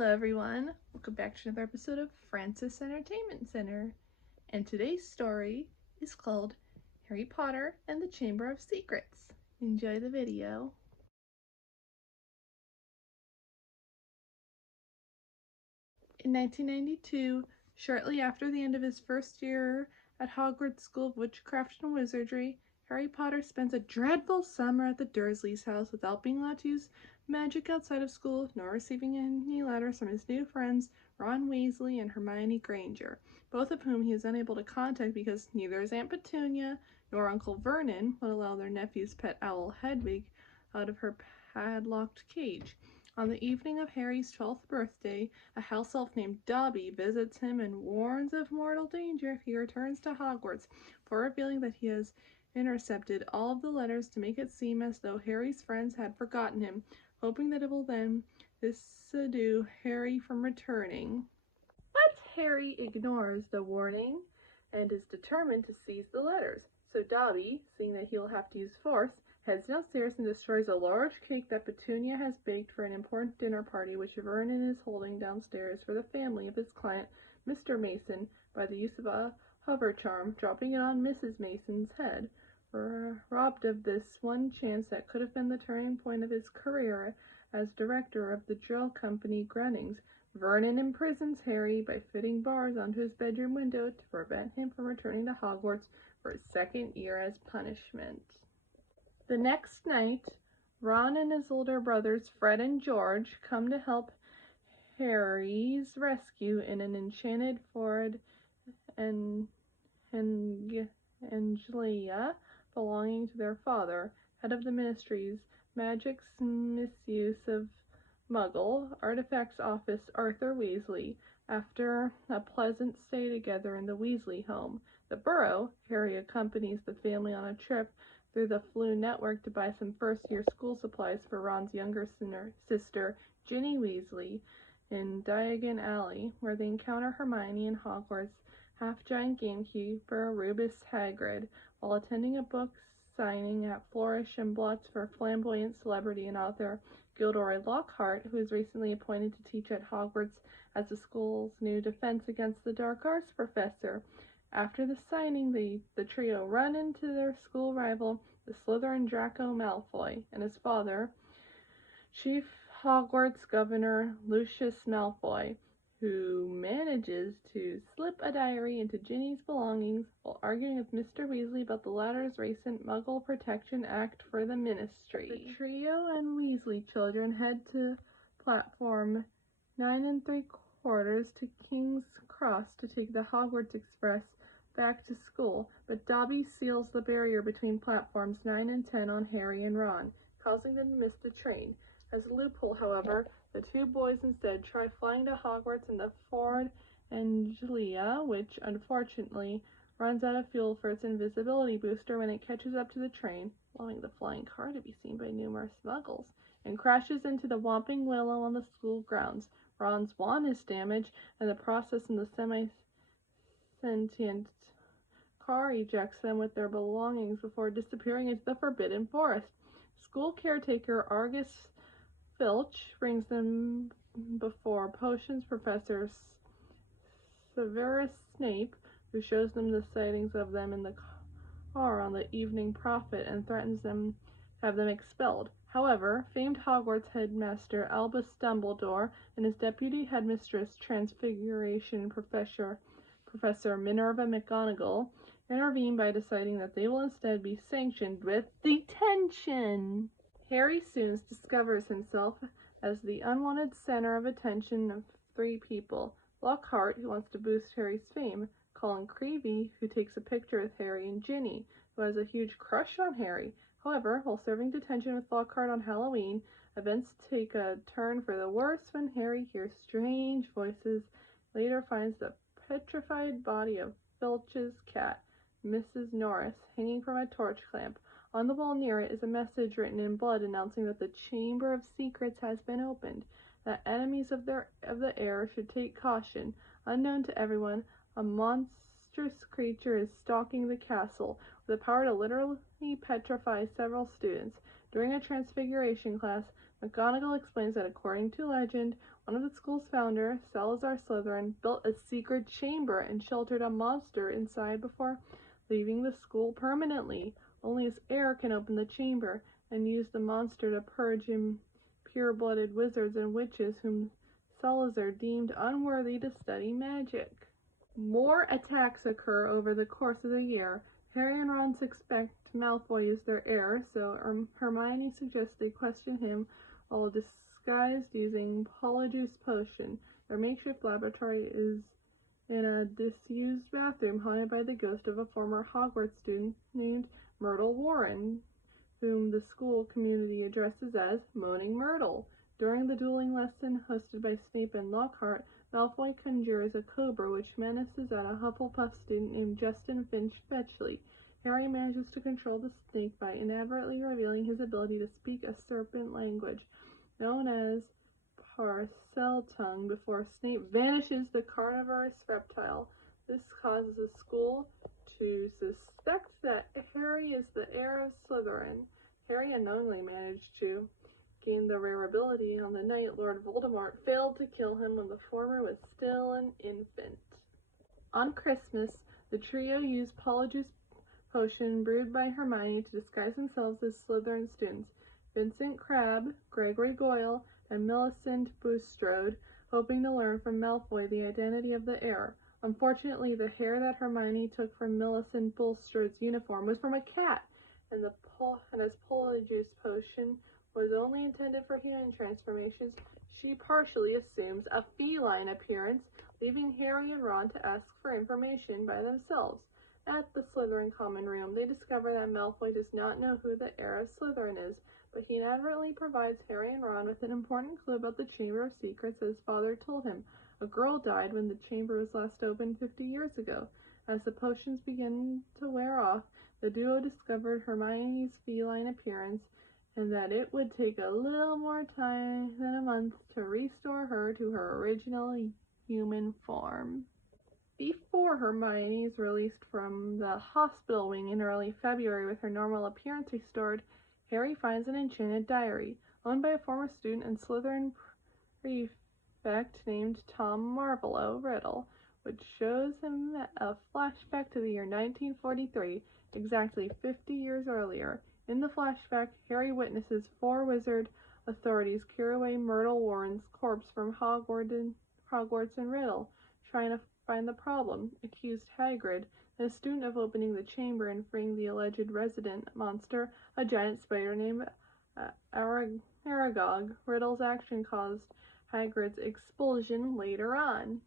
Hello everyone, welcome back to another episode of Francis Entertainment Center. And today's story is called Harry Potter and the Chamber of Secrets. Enjoy the video. In 1992, shortly after the end of his first year at Hogwarts School of Witchcraft and Wizardry, Harry Potter spends a dreadful summer at the Dursleys' house without being allowed to use magic outside of school, nor receiving any letters from his new friends, Ron Weasley and Hermione Granger, both of whom he is unable to contact because neither his Aunt Petunia nor Uncle Vernon would allow their nephew's pet owl Hedwig out of her padlocked cage. On the evening of Harry's 12th birthday, a house elf named Dobby visits him and warns of mortal danger if he returns to Hogwarts, before revealing that he has intercepted all of the letters to make it seem as though Harry's friends had forgotten him, hoping that it will then dissuade Harry from returning. But Harry ignores the warning and is determined to seize the letters. So Dobby, seeing that he'll have to use force, heads downstairs and destroys a large cake that Petunia has baked for an important dinner party which Vernon is holding downstairs for the family of his client, Mr. Mason, by the use of a hover charm, dropping it on Mrs. Mason's head. Robbed of this one chance that could have been the turning point of his career as director of the drill company Grunnings, Vernon imprisons Harry by fitting bars onto his bedroom window to prevent him from returning to Hogwarts for his second year as punishment. The next night, Ron and his older brothers Fred and George come to help Harry's rescue in an enchanted Ford and Angelia belonging to their father, head of the Ministry's Magic's Misuse of Muggle Artifacts Office, Arthur Weasley. After a pleasant stay together in the Weasley home, the Burrow, Harry accompanies the family on a trip through the Floo network to buy some first-year school supplies for Ron's younger sister, Ginny Weasley, in Diagon Alley, where they encounter Hermione and Hogwarts half-giant gamekeeper Rubus Hagrid, while attending a book signing at Flourish and Blotts for flamboyant celebrity and author Gilderoy Lockhart, who is recently appointed to teach at Hogwarts as the school's new Defense Against the Dark Arts professor. After the signing, the trio run into their school rival, the Slytherin Draco Malfoy, and his father, Chief Hogwarts Governor Lucius Malfoy, who manages to slip a diary into Ginny's belongings while arguing with Mr. Weasley about the latter's recent Muggle Protection Act for the Ministry. The trio and Weasley children head to platform 9 3/4 to King's Cross to take the Hogwarts Express back to school, but Dobby seals the barrier between platforms 9 and 10 on Harry and Ron, causing them to miss the train. As a loophole, however, the two boys instead try flying to Hogwarts in the Ford Angelia, which unfortunately runs out of fuel for its invisibility booster when it catches up to the train, allowing the flying car to be seen by numerous muggles, and crashes into the Whomping Willow on the school grounds. Ron's wand is damaged, and the process in the semi-sentient car ejects them with their belongings before disappearing into the Forbidden Forest. School caretaker Argus Filch brings them before Potions Professor Severus Snape, who shows them the sightings of them in the car on the Evening Prophet and threatens them to have them expelled. However, famed Hogwarts headmaster Albus Dumbledore and his deputy headmistress Transfiguration Professor Minerva McGonagall intervene by deciding that they will instead be sanctioned with detention. Harry soon discovers himself as the unwanted center of attention of three people: Lockhart, who wants to boost Harry's fame; Colin Creevey, who takes a picture with Harry; and Ginny, who has a huge crush on Harry. However, while serving detention with Lockhart on Halloween, events take a turn for the worse when Harry hears strange voices, later finds the petrified body of Filch's cat, Mrs. Norris, hanging from a torch clamp. On the wall near it is a message written in blood announcing that the Chamber of Secrets has been opened, that enemies of the air should take caution. Unknown to everyone, a monstrous creature is stalking the castle, with the power to literally petrify several students. During a transfiguration class, McGonagall explains that according to legend, One of the school's founders, Salazar Slytherin, built a secret chamber and sheltered a monster inside before leaving the school permanently. Only his heir can open the chamber and use the monster to purge impure-blooded wizards and witches whom Salazar deemed unworthy to study magic. More attacks occur over the course of the year. Harry and Ron suspect Malfoy is their heir, so Hermione suggests they question him while disguised using Polyjuice Potion. Their makeshift laboratory is in a disused bathroom haunted by the ghost of a former Hogwarts student named Myrtle Warren, whom the school community addresses as Moaning Myrtle. During the dueling lesson hosted by Snape and Lockhart, Malfoy conjures a cobra which menaces at a Hufflepuff student named Justin Finch Fetchley. Harry manages to control the snake by inadvertently revealing his ability to speak a serpent language, known as Parseltongue, before Snape vanishes the carnivorous reptile. This causes the school to suspect that Harry is the heir of Slytherin. Harry unknowingly managed to gain the rare ability on the night Lord Voldemort failed to kill him when the former was still an infant. On Christmas, the trio used Polyjuice Potion brewed by Hermione to disguise themselves as Slytherin students, Vincent Crabbe, Gregory Goyle, and Millicent Bulstrode, hoping to learn from Malfoy the identity of the heir. Unfortunately, the hair that Hermione took from Millicent Bulstrode's uniform was from a cat, and as Polyjuice Potion was only intended for human transformations, she partially assumes a feline appearance, leaving Harry and Ron to ask for information by themselves. At the Slytherin common room, they discover that Malfoy does not know who the heir of Slytherin is, but he inadvertently provides Harry and Ron with an important clue about the Chamber of Secrets his father told him. A girl died when the chamber was last opened 50 years ago. As the potions begin to wear off, the duo discovered Hermione's feline appearance and that it would take a little more time than a month to restore her to her original human form. Before Hermione is released from the hospital wing in early February with her normal appearance restored, Harry finds an enchanted diary, owned by a former student and Slytherin prefect named Tom Marvolo Riddle, which shows him a flashback to the year 1943, exactly 50 years earlier. In the flashback, Harry witnesses 4 wizard authorities clear away Myrtle Warren's corpse from Hogwarts and Riddle, trying to find the problem, accused Hagrid, a student, of opening the chamber and freeing the alleged resident monster, a giant spider named Aragog. Riddle's action caused Hagrid's expulsion later on.